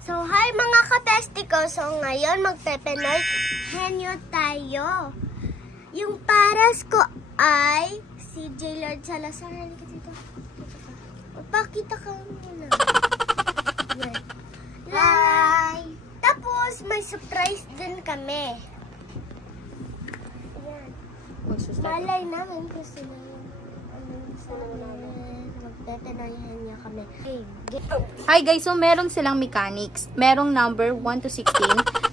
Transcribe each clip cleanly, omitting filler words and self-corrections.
So, hi mga ka-bestie ko. So, ngayon magpe-Pinoy henyo tayo. Yung paras ko ay si J. Lord Salazar. Halika dito. Magpakita ka muna. Hi! Tapos, may surprise din kami. Ayan. Malay namin kasi magpe-Pinoyhan niya kami. Hi guys, so meron silang mechanics. Merong number 1 to 16.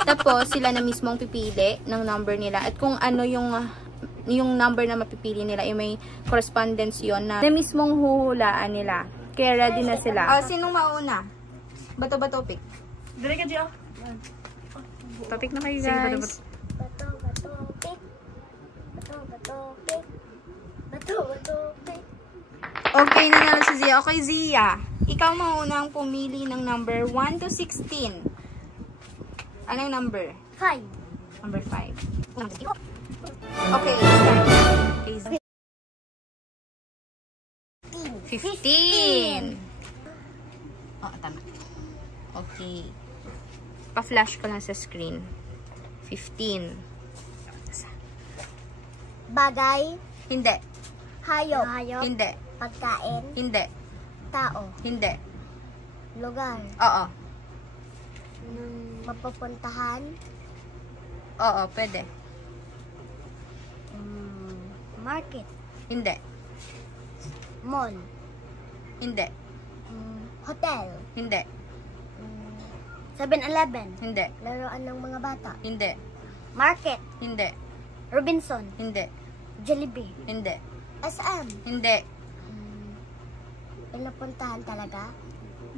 Tapos sila na mismo ang pipili ng number nila. At kung ano yung number na mapipili nila, ay may correspondence yon na mismong huhulaan nila. Kaya ready na sila. Sinong mauna? Bato ba topic? Dire ka, Gio. Topic na kayo guys. Bato, pick. Bato, pick. Okay, nanalo si Zia. Okay, Zia. Ikaw mauna ang pumili ng number 1 to 16. Anong number? 5. Number 5. Okay, start. Okay, 15. Oh, tama. Okay. Pa-flash ko lang sa screen. 15. Bagay. Hindi. Hayop. Hindi. Pagkain. Hindi. Tao. Hindi. Lugar. Oo. Mapupuntahan. Oo, pwede. Market. Hindi. Mall. Hindi. Hotel. Hindi. 7-Eleven. Hindi. Laruan ng mga bata. Hindi. Market. Hindi. Robinson. Hindi. Jollibee. Hindi. SM. Hindi. Pinapuntahan talaga?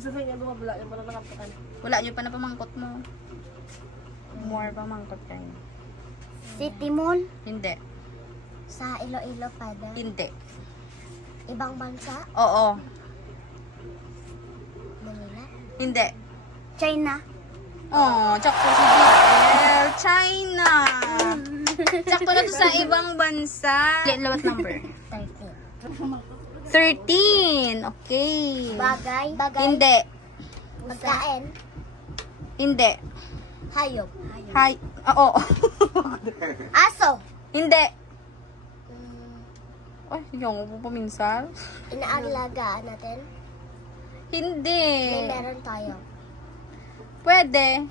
Sabi niya, bumabula yung parang nakapukan. Wala nyo pa na pamangkot mo. More pamangkot kayo. City Mall. Hindi. Sa Iloilo pa din. Hindi. Ibang bansa. Oo. Manila. Hindi. China. Oh, tsakto si GL. China. Tsakto na to sa ibang bansa. What number? 13. Okay. Bagay. Hindi. Pagkain. Hindi. Hayop. Hi. Oo. Aso. Hindi. Ay, yung po paminsan. Inaalagaan natin. Hindi. May meron tayo. Pwede.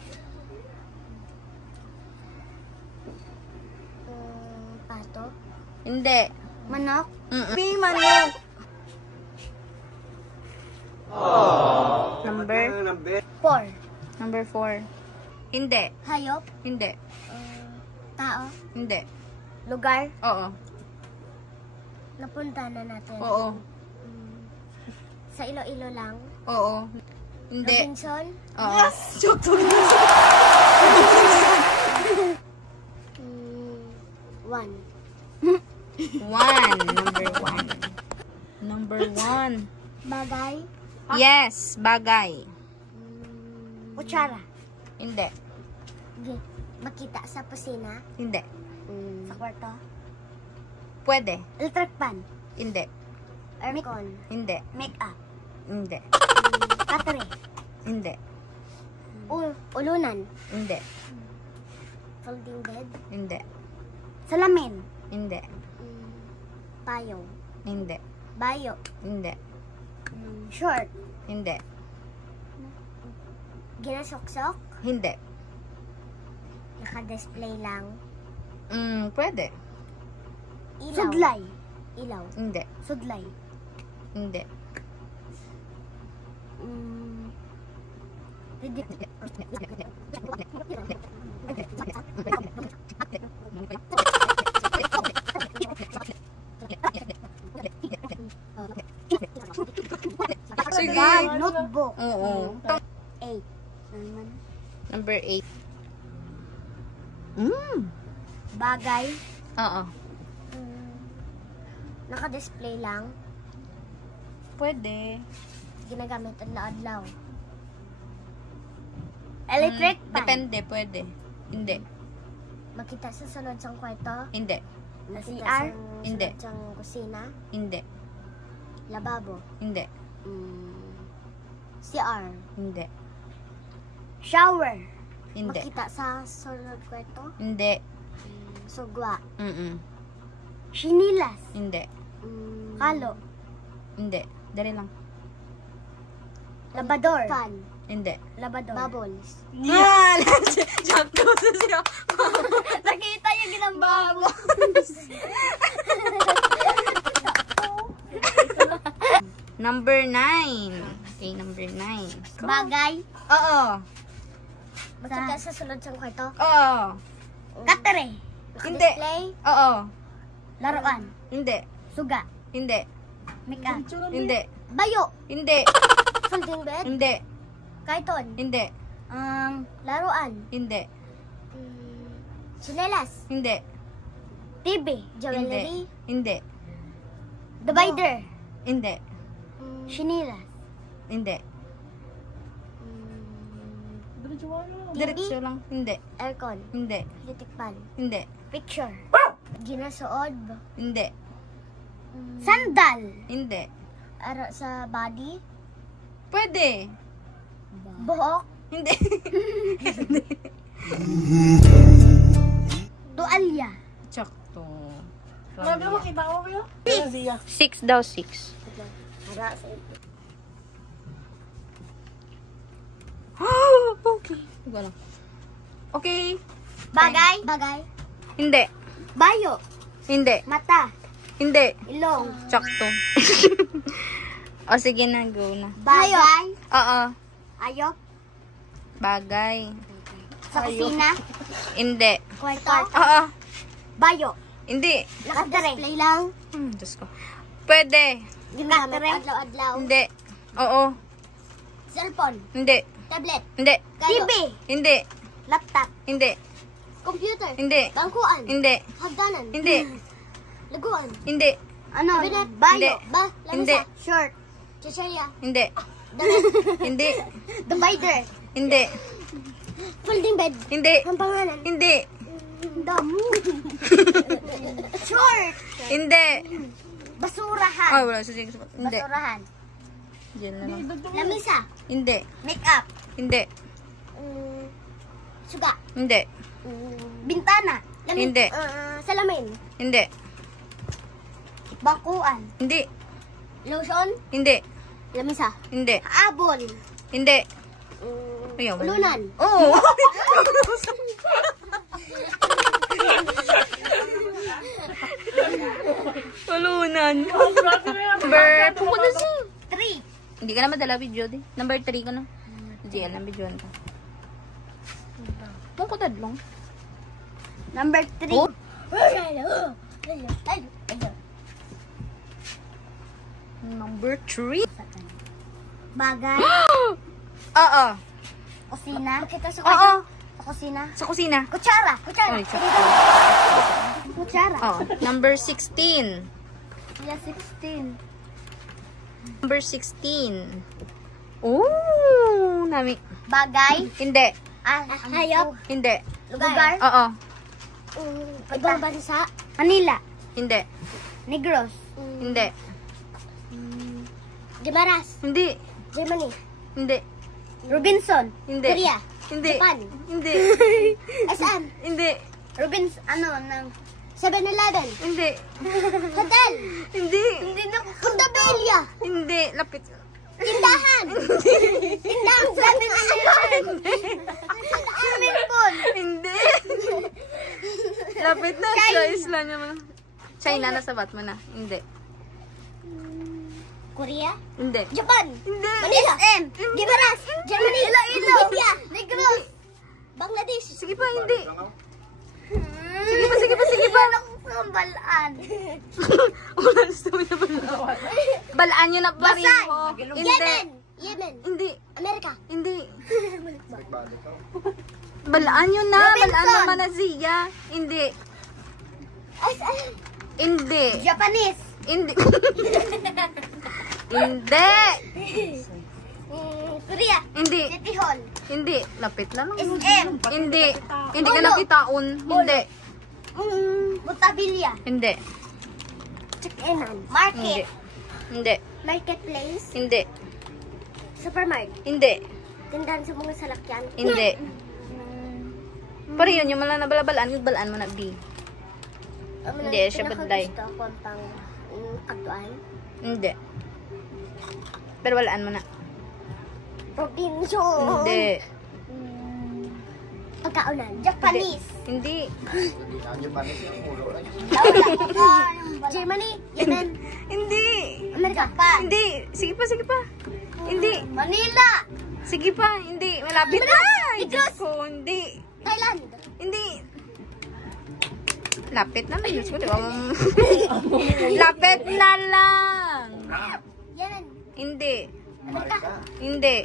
Pato. Hindi. Manok. May manok. Number? 4. Number 4. Hindi. Hayop. Hindi. Tao. Hindi. Lugar. Oo. Napunta na natin. Oo. Sa Iloilo lang. Oo. Hindi. Robinson. Oo. Yes! Joke to me! 1. 1. Number 1. Number 1. Bagay. Yes, bagay. Kutsara. Hindi. Makita sa kusina. Hindi. Sa kwarto. Pwede. Electric fan. Hindi. Aircon. Hindi. Make-up. Hindi. Battery. Hindi. Ulunan. Hindi. Folding bed. Hindi. Salamin. Hindi. Payong. Hindi. Bayo. Hindi. Short. Hindi. Ginasok-sok. Hindi. Naka-display lang. Pwede. Ilaw. Sudlay. Ilaw. Hindi. Sudlay. Hindi. Sige. Notebook. Oo. 8. Number 8. Bagay. Oo. Naka-display lang. Pwede. Ginagamit adlaw-adlaw. Electric fan. Depende, pwede. Hindi. Makita sa sunod sa kwarto. Hindi. CR. Hindi. Sa kusina. Hindi. Lababo. Hindi. CR. Hindi. Shower. Hindi. Makita sa sunod kwarto. Hindi. Sugwa. Shinilas. Hindi. Kalo. Hindi. Dali lang. Labador. Fan. Hindi. Labador. Bubbles. Ah! Sakto sa siya. Nakita yung ginamba mo. Number 9. Okay, number 9. Bagay. Oo. Makita sa sunod sa kwarto. Oo. Katere. Hindi. Display. Oo. Laruan. Hindi. Suga. Hindi. Make-up. Hindi. Bayo. Hindi. Folding bed. Hindi. Karton. Hindi. Laruan. Hindi. Sinelas. Hindi. TV. Hindi. Jewelry. Hindi. Divider. Hindi. Shinilas. Hindi. Diretso lang. Hindi. Aircon. Hindi. Electric fan. Hindi. Picture. Ginasuod. Hindi. Sandal. Hindi. Ara sa body. Pwede. Buhok. Hindi. Tualya. Sakto. Grabe mo, kita ko kayo. 6 daw, 6. Ara sa Okay. Diba lang. Okay. bagay. Bagay. Hindi. Bayo. Hindi. Mata. Hindi. Ilong. Sakto. O sige na, go na. Bagay. Oo. Ayok. Bagay. Sa kusina. Hindi. Kwarto. Oo. Bayo. Hindi. Naka-display lang. Diyos ko. Pwede. Ginamit adlaw-adlaw. Hindi. Oo. Cellphone. Hindi. Tablet. Hindi. TV. Hindi. Laptop. Hindi. Computer. Hindi. Bangkuan. Hindi. Hagdanan. Hindi. Laguan. Hindi. Ano? Hindi. Bayo. Ba? Hindi. Lamisa. Short. Chichirya. Hindi. Damit. Hindi. Divider. Hindi. Folding bed. Hindi. Ang pangalan. Hindi. Damo. Short. Hindi. Basurahan. Oh, wala. Sige. Hindi. Basurahan. Diyan na lang. Lamisa. Hindi. Make-up. Hindi. Suga. Hindi. Bintana. Hindi. Salamin. Hindi. Bangkuan. Hindi. Lotion. Hindi. Lamisa. Hindi. Abon. Hindi. Ayaw. Ulunan. Oo. Ulunan. Number, pupunta siya. 3. Hindi ka na madala video di. Number 3 ka na. GL ang video ka. Pungkutad lang. Number 3. Oh. Number 3. Bagay. Oo. Kusina. Makita sa Oo. kwarto. Sa kusina. Sa kusina. Kutsara. Kutsara. Ay, sa Kutsara. Oo. Number 16. Yeah, 16. Number 16. Oh, nami. Bagay. Hindi. Hayop. Hindi. Lugar. Oo. Ibang bansa. Manila. Hindi. Negros. Hindi. Gimaras. Hindi. Germany. Hindi. Robinson. Hindi. Korea. Hindi. Japan. Hindi. SM. Hindi. Ng 7-Eleven. Hindi. Hotel. Hindi. Hindi na. Puntabella. Hindi. Lapit. Tindahan. Tindahan. 7-Eleven. Swimming pool. Hindi. Lapit na. China. Choice lang naman. China, nasa bat mo na. Hindi. Korea. Hindi. Japan. Hindi. Manila. Gimaras. Germany. Iloilo. India. Negros. Bangladesh. Sige pa, hindi. Sige pa, sige pa, sige pa. Ang balaan. Wala na sa na balaan. Balaan yun na barin Basay. mo. Hindi. Yemen. Yemen. Hindi. Amerika. Hindi. Balaan yun na. Robinson. Balaan naman na siya. Hindi. Hindi. Japanese. Hindi. Hindi. Korea. Hindi. City Hall. Hindi. Lapit lang. SM. Hindi. Hindi ka nakitaon. Hindi. Butabilia. Hindi. Check-inan. Hindi. Market. Hindi. Marketplace. Hindi. Supermarket. Hindi. Tindahan sa mga salakyan. Hindi. Pero yun, yung mga nabalabalaan, yung balaan mo na, B. Hindi, siya badlay. Gusto ko pang katuan. Hindi. Pero walaan mo na. Probinsyo. Hindi. Pagkaunan. Japanese. Hindi. Germany. Yemen. Hindi. Amerika. Pa. Hindi. Sige pa, sige pa. Hindi. Manila. Sige pa, hindi. Malapit na. Diyos ko, hindi. Thailand. Hindi. Lapit na lang. Diyos ko, di ba? Lapit na lang. Yemen. Hindi. Amerika. Hindi.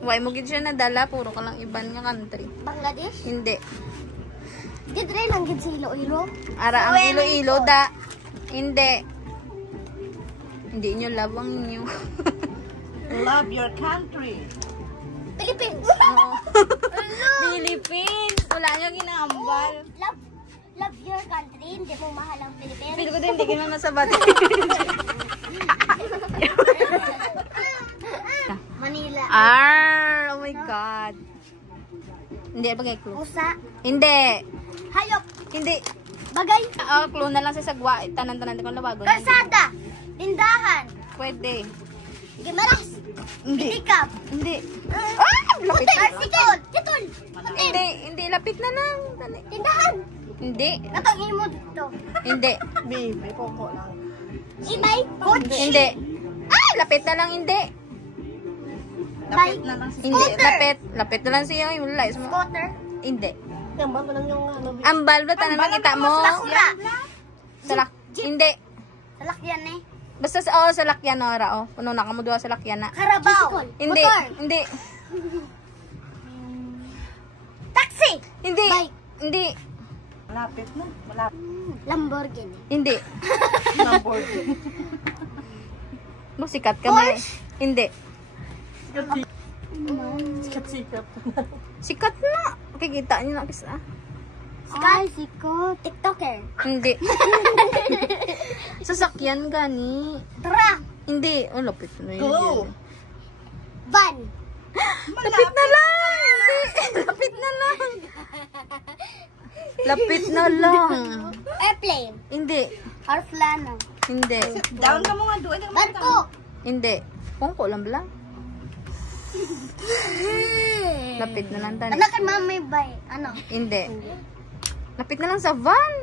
Why mo gid siya nadala? Puro ka lang iban nga country. Bangladesh. Hindi. Didre lang gid sa Iloilo. Ara ang Iloilo da. Hindi. Hindi nyo love ang inyo. Love your country. Philippines. Philippines. Wala nyo ginambal. Love your country. Hindi mo mahal ang Philippines. Feel ko din, hindi ka na nasabat. Manila. Oh my God. Hindi, bagay clue. Pusa. Hindi. Hayop. Hindi. Bagay. Clue na lang sa sagwa. Tanan-tanan ko labagon. Kalsada. Tindahan. Pwede. Gimaras. Hindi. Pitikap. Hindi. Lapit. Bicycle. Kitol. Hindi. Hindi. Lapit na lang. Dali. Tindahan. Hindi. Natangin mo dito. Hindi. Baby, koko lang. Ibay. Coach. Hindi. Lapit na lang. Hindi. Lapit na lang si Hindi. Scooter. Lapit. Lapit na lang siya. Wala. Scooter. Hindi. Yan ba? Walang yung ano. Ambal ba? Tanan makita mo? Sakura. Salak. Hindi. Salakyan eh. Basta sa salakyan na ora. Puno na ka mo duwa salakyan na. Carabao. Hindi. Motor. Hindi. Taxi. Hindi. Bike. Hindi. Malapit na. Malapit. Lamborghini. Hindi. Na board. Sikat ka ba? Hindi. Sikat-sikat. Sikat na. Kikita niyo na kisa. Sky. Siko. TikToker. Hindi. Sasakyan gani. Truck. Hindi. Oh, lapit na yun. Go. Van. Lapit na lang. Hindi. Lapit na lang. Lapit na lang. Airplane. Hindi. Airplane. Hindi. Down ka mo nga doon. Barko. Hindi. Pungko lang bala. Lapit na lang tani. Anak kay mama bay. Ano? Hindi. Lapit na lang sa van.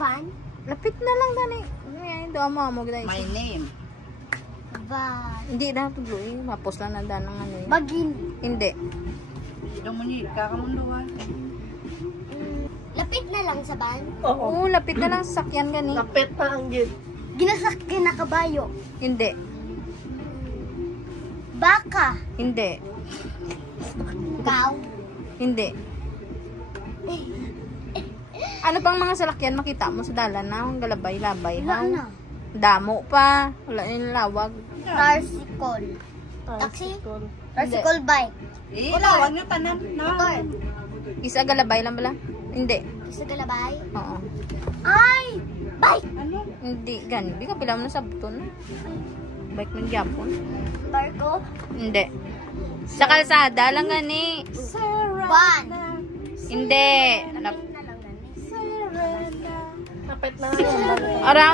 Van. Lapit na lang tani. Ay, doon mo guys. My name. Van. Hindi na tuloy. Mapos lang na ng ano yun. Bagin. Hindi. Domunit ka kamunduan. Lapit na lang sa van. Oo, lapit na lang sa sakyan gani. Lapit na ang gid. Ginasakyan na kabayo. Hindi. Baka. Hindi. Cow. Hindi. Ano pang mga salakyan makita mo sa dalan na? Ang galabay-labay. Wala How? na. Damo pa. Wala yung lawag. Tricycle. Taxi. Tricycle bike. Ilawag nyo tanan. Motor. Isa galabay lang bala? Hindi. Sa galabay. Oo. Ay! Bike! Ano? Hindi. Gani. Di ka pila mo na sa buton. Bike ng Japon. Barko. Hindi. Sa kalsada lang gani. Van. Hindi. Lapit na. Ara.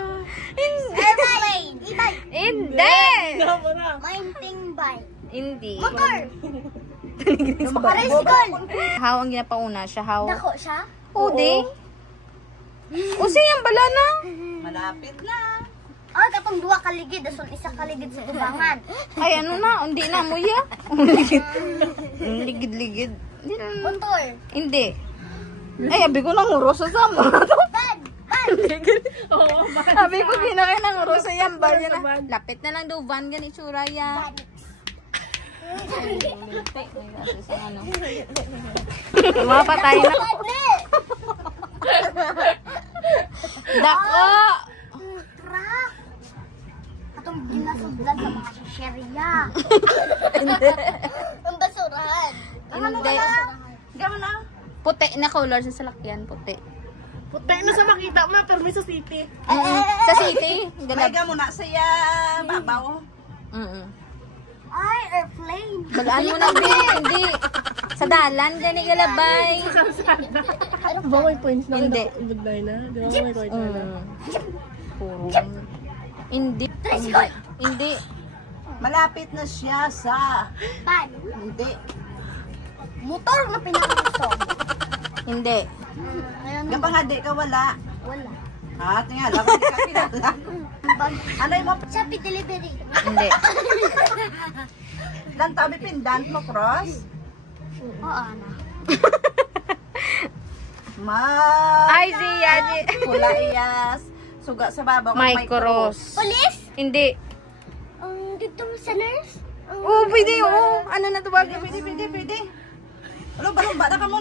Airplane. E-bike. Hindi. Mountain bike. Hindi. Motor. Tricycle. How ang ginapauna siya? How? Dako siya. Udi. O siyang bala na. Malapit na. Ay, katong duwa kaligid. Asun isa kaligid sa tubangan. Ay, ano na? Hindi na mo ya. Ligid. Ligid-ligid. Hindi na. Motor. Hindi. Ay, abi ko nang uros sa sama. Van. Van. Abi ko ginakay nang uros sa yan. Ba yan na. Lapit na lang daw. Van gan itsura ya. Ano? Mga patay na. Dako! Truck. Katong ginasudlan sa mga sosyeria. Ang basurahan. Hindi. Gama na. Puti na color sa salakyan. Puti. Puti na sa makita mo. Pero may sa city. Sa city. May gamo na saya babaw. Ay, airplane. Bagaan mo na, babe. Hindi. Sa dalan, gani galabay. Ba may points na? Hindi. Ibagday na. Di ba may points na? Puro. Hindi. Hindi. Malapit na siya sa... Pan. Hindi. Motor na pinakagusto. Hindi. Ayun na. Kapag nga di ka wala. Wala. Ha? Tingnan lang. Hindi ka pinala. Ano yung mga... Shopee delivery. Hindi. Lang tabi pendant mo, cross? Oo, Ana. Ay, siya. Pula iyas. Suga sa baba ko May cross. Police? Hindi. Dito mo sa nurse? Oo, pwede. Oo. Ano na tawag? Pwede. Ano ba? Bata ka mo.